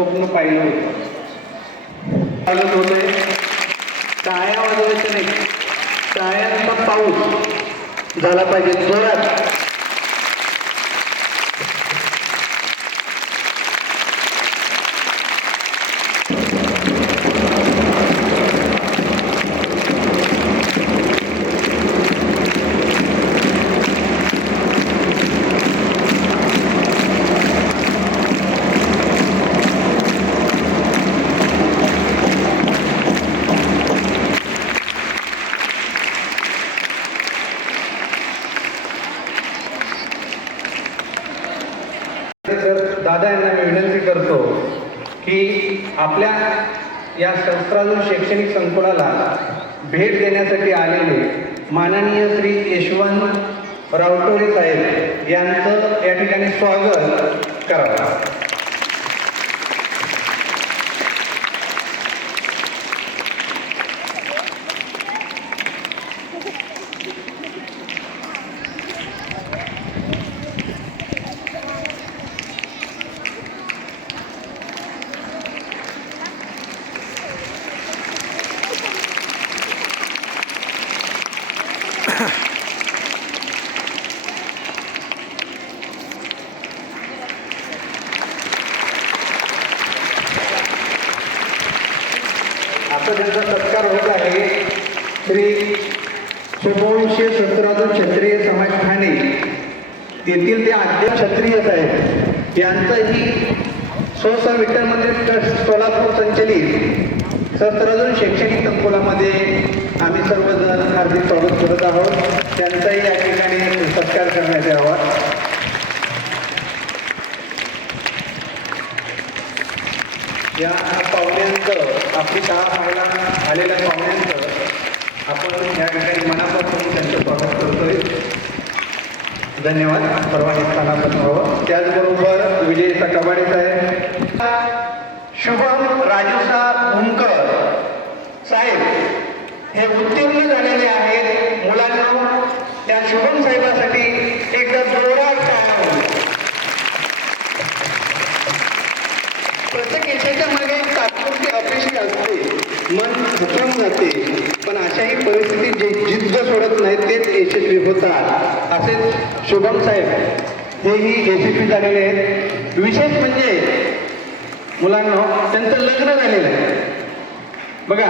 स्वप्न पाहिलं होतं. चालत होते टाळ्या वाजवायचं नाही. टाळ्यांचा पाऊस झाला पाहिजे जोरात तर दादा यांना मी विनंती करतो की आपल्या या शस्त्राजून शैक्षणिक संकुलाला भेट देण्यासाठी आलेले माननीय श्री यशवंत रावटोरे साहेब यांचं या ठिकाणी स्वागत करावं. आता त्यांचा सत्कार होत आहे श्री शुभवंशी सत्राजून क्षत्रिय समाज ठाणे येथील ते आद्य क्षत्रिय आहेत यांचंही स्वसा विठ्ठल मंदिर ट्रस्ट सोलापूर संचलित सहस्त्राजून शैक्षणिक संकुलामध्ये आम्ही सर्वजण हार्दिक स्वागत करत आहोत. त्यांचाही या ठिकाणी सत्कार करण्यात यावा. या पाहुण्यांचं आपली शाळा पाहायला आलेल्या पाहुण्यांचं आपण या ठिकाणी मनापासून त्यांचं स्वागत करतोय. धन्यवाद. परवानगी स्थानापासून व्हावं. त्याचबरोबर विजय कबाडे साहेब. शुभम राजूसा भूमकर साहेब हे उत्तीर्ण झालेले आहेत. मुलांना त्या शुभम साहेबासाठी एकदा जोरात प्रत्येक यशाच्या मागे एक तात्पुरती अपेक्षा असते. मन खचून जाते. पण अशाही परिस्थितीत जे जिद्द सोडत नाहीत तेच यशस्वी होतात. असेच शुभम साहेब हेही यशस्वी झालेले आहेत. विशेष म्हणजे मुलांना त्यांचं लग्न झालेलं आहे. बघा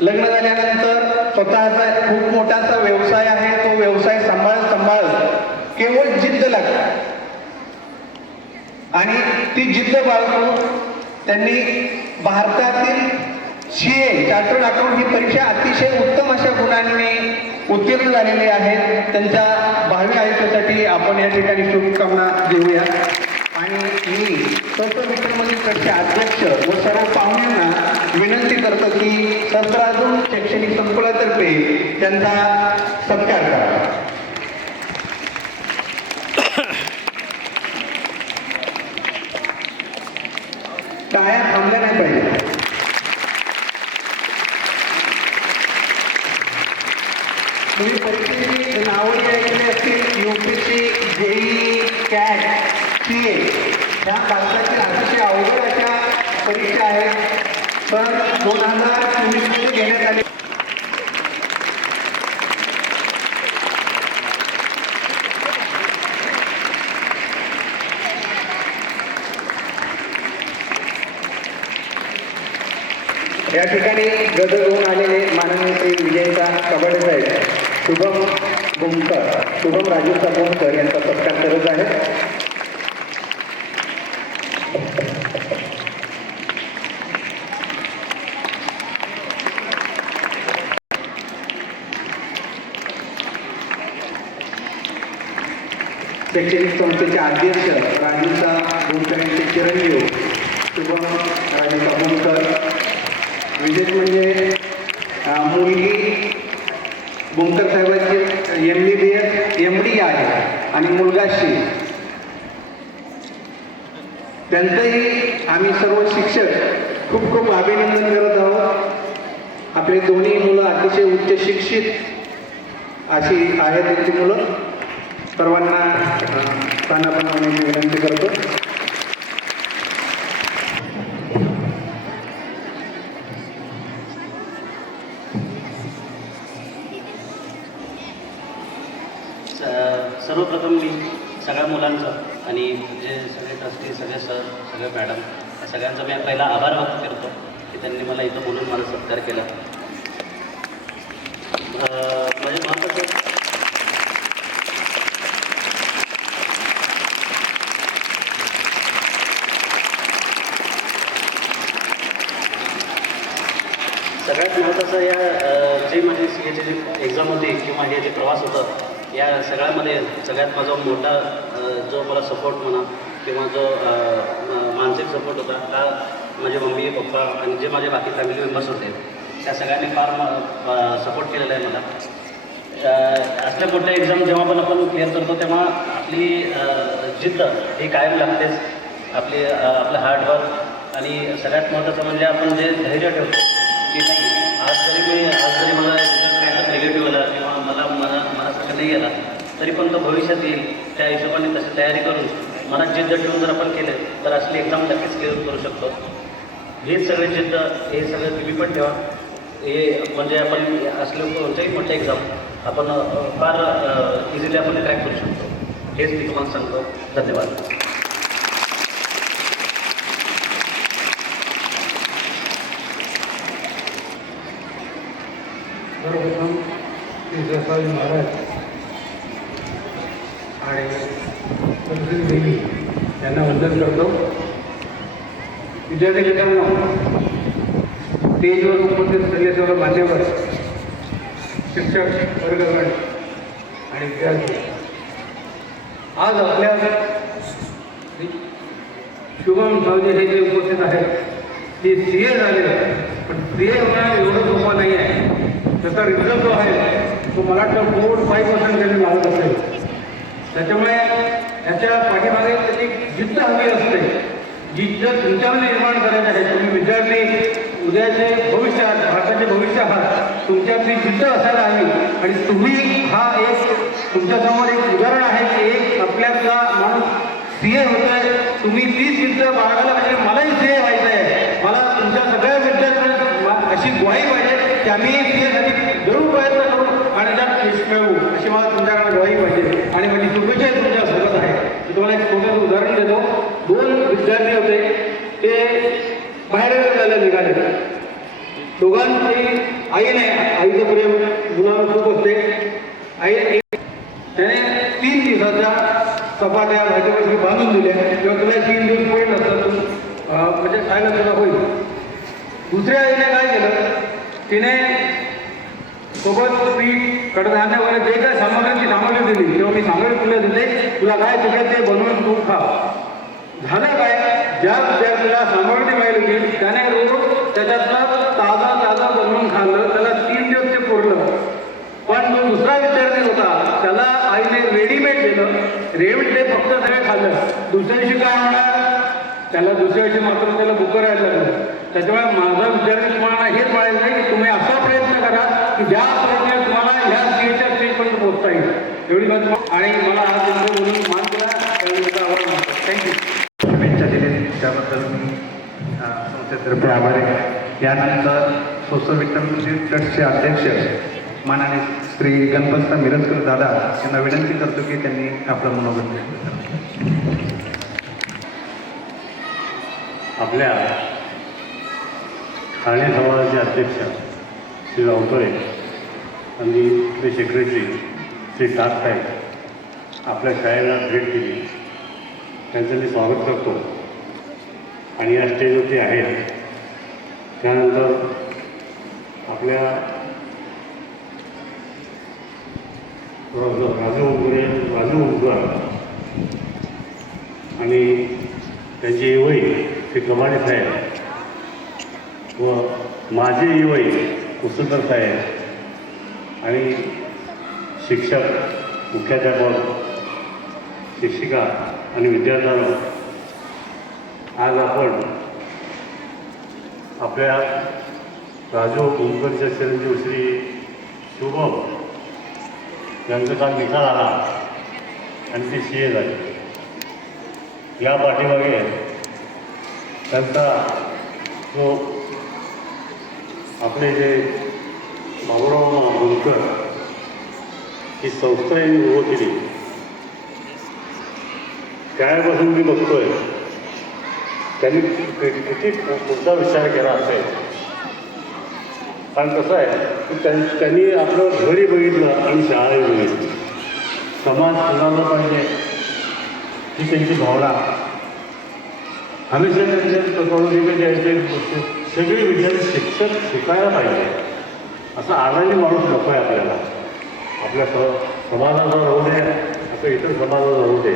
लग्न झाल्यानंतर स्वतःचा खूप मोठाचा व्यवसाय आहे तो व्यवसाय सांभाळ सांभाळ. केवळ जिद्द लागते. आणि ती जिद्द बाळगून त्यांनी भारतातील सी ए चार्टर्ड अकाउंट ही परीक्षा अतिशय उत्तम अशा गुणांनी उत्तीर्ण झालेले आहेत. त्यांच्या भावी आयुष्यासाठी आपण या ठिकाणी शुभकामना देऊया. आणि मी अध्यक्ष व सर्व पाहुण्यांना विनंती करतो की सत्राजून शैक्षणिक संकुलातर्फे त्यांचा सत्कार करा. टाळ्या थांबल्या नाही पाहिजे. तुम्ही परीक्षेची नावं जी ऐकली असतील UPSC JEE CAT C A ह्या भारतातील परीक्षा आहे. पण दोन हजार चोवीसमध्ये घेण्यात आले. या ठिकाणी गदर होऊन आलेले माननीय श्री विजयता कबाडे साहेब शुभम बुमकर शुभम राजूचा बुमकर यांचा सत्कार करत आहेत. शैक्षणिक संस्थेचे अध्यक्ष राजूचा बुमकर यांचे चिरंजीव शुभम राजूचा बुमकर विशेष म्हणजे मुलगी बुमकर साहेबांची M B B S M D आहे आणि मुलगाशी त्यांचंही आम्ही सर्व शिक्षक खूप खूप अभिनंदन करत आहोत. आपले दोन्ही मुलं अतिशय उच्च शिक्षित अशी आहेत त्यांची मुलं. सर्वांना स्थानापन विनंती करतो. सर्वप्रथम मी सगळ्या मुलांचं आणि जे सगळे ट्रस्टी सगळे सर सगळे मॅडम या सगळ्यांचा मी पहिला आभार व्यक्त करतो की त्यांनी मला इथं बोलून मला सत्कार केला. म्हणजे महत्त्वाचं सगळ्यात महत्त्वाचं या जे माझे सी एचे जे एक्झाम होती किंवा हे जे प्रवास होता या सगळ्यामध्ये सगळ्यात माझा मोठा जो मला सपोर्ट म्हणा किंवा जो मानसिक सपोर्ट होता हा माझे मम्मी पप्पा आणि जे माझे बाकी फॅमिली मेंबर्स होते त्या सगळ्यांनी फार सपोर्ट केलेला आहे मला. असल्या मोठ्या एक्झाम जेव्हा पण आपण क्लिअर करतो तेव्हा आपली जिद्द ही कायम लागतेच. आपली आपलं हार्डवर्क आणि सगळ्यात महत्त्वाचं म्हणजे आपण जे धैर्य ठेवतो की नाही आज जरी मी आज जरी मला रिझल्ट काय निगेटिव्ह आला किंवा मला मना मनासारखं नाही आला तरी पण तो भविष्यात येईल. त्या हिशोबाने तशी तयारी करून मनात जिद्द ठेवून जर आपण केले तर असली एक्झाम नक्कीच क्लिअर करू शकतो. हे सगळे जिद्द हे सगळं तुम्ही पण ठेवा. हे म्हणजे आपण असले कोणत्याही कोणत्या एक्झाम आपण फार इझिली आपण क्रॅक करू शकतो. हेच मी तुम्हाला सांगतो. धन्यवाद. सर्वप्रथम श्री जसाई महाराज आणि सरस्वती देवी यांना वंदन करतो. विद्यार्थी मित्रांनो स्टेजवर उपस्थित झाले सर्व मान्यवर शिक्षक वर्गगण आणि विद्यार्थी. आज आपल्या शुभम सावजे हे जे उपस्थित आहेत ते सी झाले पण सी होणार एवढं सोपं नाही. त्याचा रिझल्ट जो आहे तो मला वाटतं फोर फाईव्ह पर्सेंट त्यांनी लागत असेल. त्याच्यामुळे याच्या पाठीमागे त्याची जिद्द हवी असते. जिद्द तुमच्यामध्ये निर्माण करायची आहे. तुम्ही विद्यार्थी उद्याचे भविष्य आहात भारताचे भविष्य आहात. तुमच्यातली जिद्द असायला हवी. आणि तुम्ही हा एक तुमच्यासमोर एक उदाहरण आहे की एक आपल्यातला माणूस सी ए होत आहे तुम्ही ती जिद्द बाळगायला पाहिजे. मलाही सी ए व्हायचं आहे मला तुमच्या सगळ्या विद्यार्थ्यांना अशी ग्वाही पाहिजे की आम्ही सी जरूर प्रयत्न करू आणि त्यात यश मिळवू अशी मला तुमच्याकडे ग्वाही पाहिजे आणि माझी शुभेच्छा तुमच्यासोबत आहे. मी तुम्हाला एक छोटंसं उदाहरण देतो. दोन विद्यार्थी होते. ते बाहेर गावाला निघाले. दोघांची आई नाही. आईचं प्रेम मुलावर खूप असते. आई त्याने तीन दिवसाच्या चपात्या भाजीपाशी बांधून दिल्या. किंवा तुला तीन दिवस पोट असतात म्हणजे खायला तुला होईल. दुसऱ्या आईने काय केलं? तिने सोबत पीठ कडधान्य वगैरे जे काय सामग्री ती सामग्री दिली तेव्हा मी सामग्री तुला दिले तुला काय तिकडे ते बनवून तू खा. झालं काय? ज्या विद्यार्थ्याला सामग्री मिळाली होती त्याने रोज त्याच्यातलं ताजा ताजा बनवून खाल्लं त्याला तीन दिवस ते पुरलं. पण जो दुसरा विद्यार्थी होता त्याला आईने रेडीमेड दिलं रेडीमेड ते फक्त सगळे खाल्लं. दुसऱ्या दिवशी काय होणार? त्याला दुसऱ्या दिवशी मात्र त्याला बुकं राहायला लागलं. त्याच्यामुळे माझा विद्यार्थी तुम्हाला हेच म्हणायचं आहे की तुम्ही असा प्रयत्न करा की ज्या प्रयत्न तुम्हाला ह्या स्टेजच्या स्टेजपर्यंत पोहोचता येईल. एवढी बात आणि मला आज तुमचं बोलून मान दिला. त्यामुळे आभार मानतो. थँक्यू शुभेच्छा दिले त्याबद्दल मी संस्थेतर्फे आभार आहे. यानंतर सोशल विठ्ठल ट्रस्टचे अध्यक्ष माननीय श्री गणपत मिरजकर दादा यांना विनंती करतो की त्यांनी आपलं मनोगत व्यक्त आपल्या ठाणे समाजाचे अध्यक्ष श्री रावतोरे आणि ते सेक्रेटरी श्री टाकसाहेब आपल्या शाळेला भेट दिली. त्यांचं मी स्वागत करतो. आणि या स्टेजवरती आहेत त्यानंतर आपल्या राजू राजू राजू उंगरा आणि त्यांची वही श्री कमाडे साहेब. व माझे युवई कुसुंदर साहेब. आणि शिक्षक मुख्याध्यापक शिक्षिका आणि विद्यार्थ्यांना आज आपण आपल्या राजू कुंकरच्या चिरंजीव श्री शुभम यांचं काल निकाल आला आणि ते सी ए झाले. या पाठीमागे त्यांचा जो आपले जे भाऊराव बोलकर ही संस्था यांनी उभं केली. त्यावेळेपासून मी बघतोय त्यांनी किती पुढचा विचार केला असेल. कारण कसं आहे की त्यांनी आपलं घरी बघितलं आणि शाळाही बघितली. समाज सुधारला पाहिजे ही त्यांची भावना हमेशा त्यांच्या तत्वावधीने द्यायचे सगळे विद्यार्थी शिक्षक शिकायला पाहिजे. असा आनंदी माणूस नको आहे आपल्याला. आपल्या स समाजाला राहू दे असं इतर समाजाला राहू दे.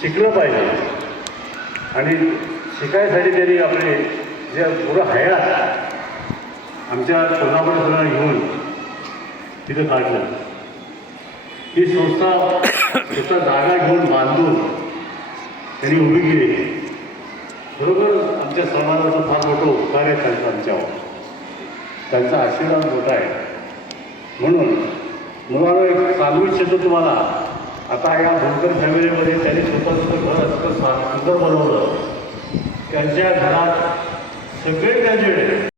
शिकलं पाहिजे. आणि शिकायसाठी त्यांनी आपले जे पुरं हयात आमच्या कोल्हापूर सगळं घेऊन तिथं काढलं. ही संस्था स्वतः जागा घेऊन बांधून त्यांनी उभी केली. बरोबर फार मोठं उपकार आहे त्यांचा आमच्यावर. त्यांचा आशीर्वाद मोठा आहे. म्हणून मुलाला एक सांगू इच्छितो तुम्हाला. आता या भोकर फॅमिलीमध्ये त्यांनी स्वतःचं घर असतं सुंदर बनवलं. त्यांच्या घरात सगळे ग्रॅज्युएट